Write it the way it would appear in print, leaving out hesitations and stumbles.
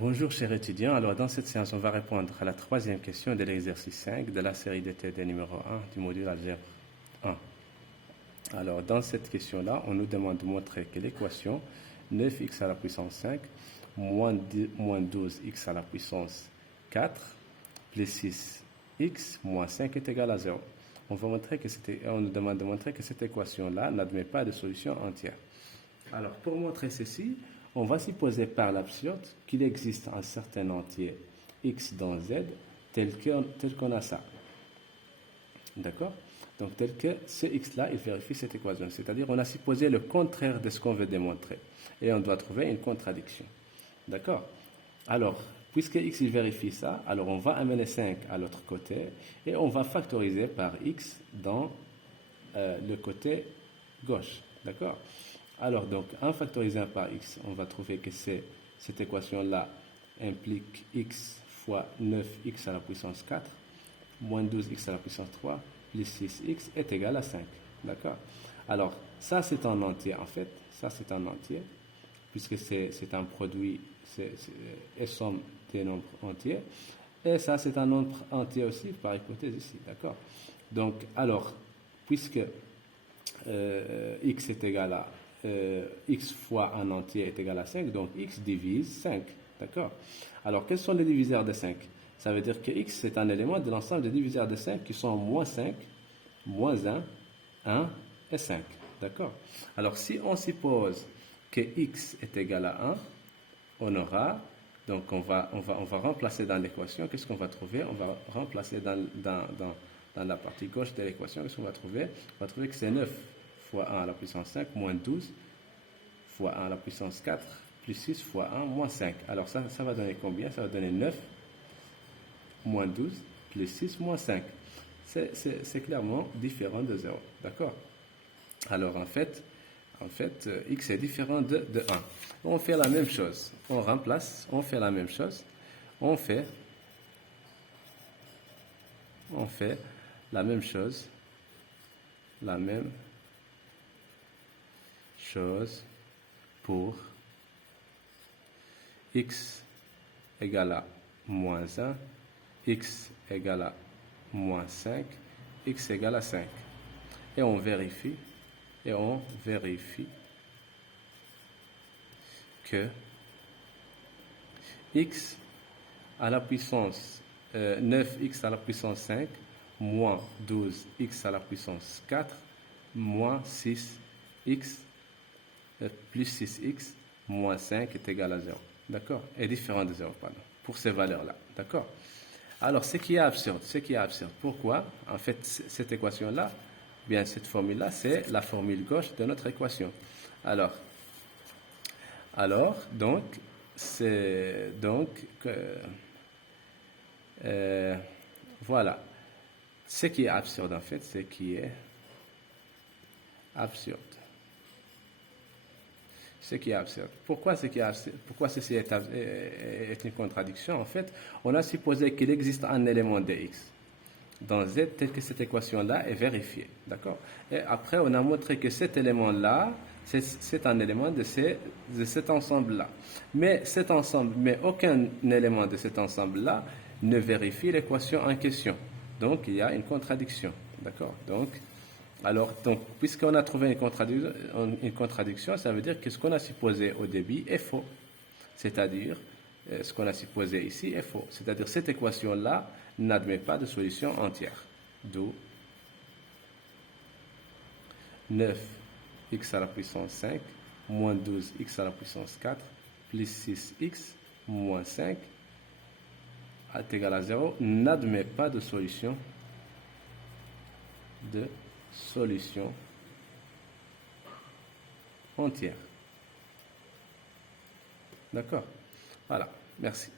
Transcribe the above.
Bonjour chers étudiants, alors dans cette séance on va répondre à la troisième question de l'exercice 5 de la série de TD numéro 1 du module algèbre 1. Alors dans cette question-là, on nous demande de montrer que l'équation 9x à la puissance 5 moins 12x à la puissance 4 plus 6x moins 5 est égal à 0. On nous demande de montrer que cette équation-là n'admet pas de solution entière. Alors pour montrer ceci, on va supposer par l'absurde qu'il existe un certain entier x dans z tel qu'on a ça. D'accord? Donc tel que ce x-là, il vérifie cette équation. C'est-à-dire on a supposé le contraire de ce qu'on veut démontrer. Et on doit trouver une contradiction. D'accord? Alors, puisque x il vérifie ça, alors on va amener 5 à l'autre côté et on va factoriser par x dans le côté gauche. D'accord? Alors, donc, en factorisant par x, on va trouver que cette équation-là implique x fois 9x à la puissance 4, moins 12x à la puissance 3, plus 6x est égal à 5. D'accord? Alors, ça, c'est un entier, en fait. Ça, c'est un entier, puisque c'est un produit, c'est somme des nombres entiers. Et ça, c'est un nombre entier aussi, par hypothèse ici. D'accord? Donc, alors, puisque x est égal à x fois un entier est égal à 5, donc x divise 5. D'accord? Alors, quels sont les diviseurs de 5? Ça veut dire que x, c'est un élément de l'ensemble des diviseurs de 5 qui sont moins 5, moins 1, 1 et 5. D'accord? Alors, si on suppose que x est égal à 1, on aura, donc on va remplacer dans l'équation, qu'est-ce qu'on va trouver? On va remplacer dans la partie gauche de l'équation, qu'est-ce qu'on va trouver? On va trouver que c'est 9 fois 1 à la puissance 5, moins 12 fois 1 à la puissance 4, plus 6 fois 1, moins 5. Alors ça va donner combien? Ça va donner 9, moins 12, plus 6, moins 5. C'est clairement différent de 0. D'accord? Alors en fait, x est différent de 1. On fait la même chose. On remplace, on fait la même chose. On fait la même chose. La même chose pour x égale à moins 1, x égale à moins 5, x égale à 5. Et on vérifie que x à la puissance 9x à la puissance 5 moins 12x à la puissance 4 moins 6x plus 6x moins 5 est égal à 0. D'accord? Est différent de 0, pardon, pour ces valeurs-là. D'accord? Alors, ce qui est absurde. Pourquoi? En fait, cette équation-là, bien cette formule-là, c'est la formule gauche de notre équation. Alors, donc, c'est donc voilà. Ce qui est absurde, en fait, Pourquoi ceci est une contradiction? En fait, on a supposé qu'il existe un élément de x dans z tel que cette équation-là est vérifiée. D'accord? Et après, on a montré que cet élément-là, c'est un élément de cet ensemble-là. Mais aucun élément de cet ensemble-là ne vérifie l'équation en question. Donc, il y a une contradiction. D'accord? Donc, puisqu'on a trouvé une contradiction, ça veut dire que ce qu'on a supposé au début est faux. C'est-à-dire, ce qu'on a supposé ici est faux. C'est-à-dire, cette équation-là n'admet pas de solution entière. D'où 9x à la puissance 5 moins 12x à la puissance 4 plus 6x moins 5 est égal à 0 n'admet pas de solution entière. D'accord? Voilà. Merci.